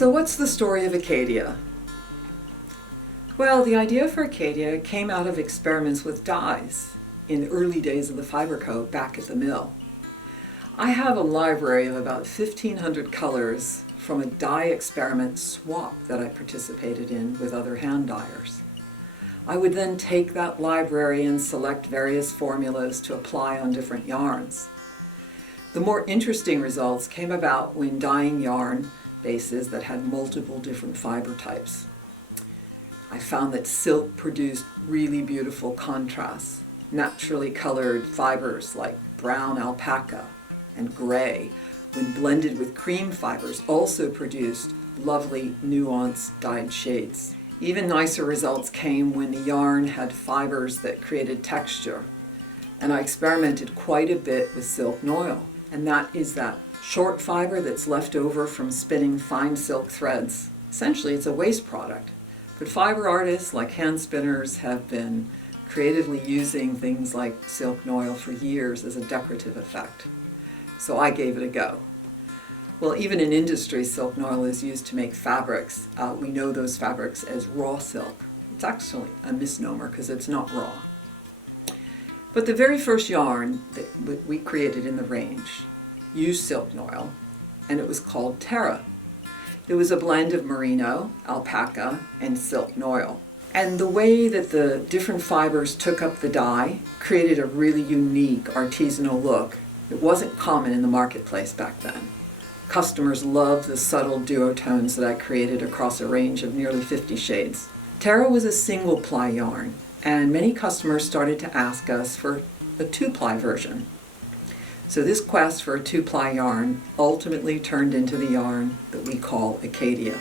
So what's the story of Acadia? Well, the idea for Acadia came out of experiments with dyes in the early days of the Fibre Co back at the mill. I have a library of about 1,500 colors from a dye experiment swap that I participated in with other hand dyers. I would then take that library and select various formulas to apply on different yarns. The more interesting results came about when dyeing yarn bases that had multiple different fiber types. I found that silk produced really beautiful contrasts. Naturally colored fibers like brown alpaca and gray, when blended with cream fibers, also produced lovely nuanced dyed shades. Even nicer results came when the yarn had fibers that created texture. And I experimented quite a bit with silk noil. And that is that short fiber that's left over from spinning fine silk threads. Essentially, it's a waste product. But fiber artists like hand spinners have been creatively using things like silk noil for years as a decorative effect. So I gave it a go. Well, even in industry, silk noil is used to make fabrics. We know those fabrics as raw silk. It's actually a misnomer because it's not raw. But the very first yarn that we created in the range used silk noil, and it was called Terra. It was a blend of merino, alpaca, and silk noil. And the way that the different fibers took up the dye created a really unique artisanal look that wasn't common in the marketplace back then. Customers loved the subtle duotones that I created across a range of nearly 50 shades. Terra was a single-ply yarn, and many customers started to ask us for the two-ply version. So this quest for a two-ply yarn ultimately turned into the yarn that we call Acadia.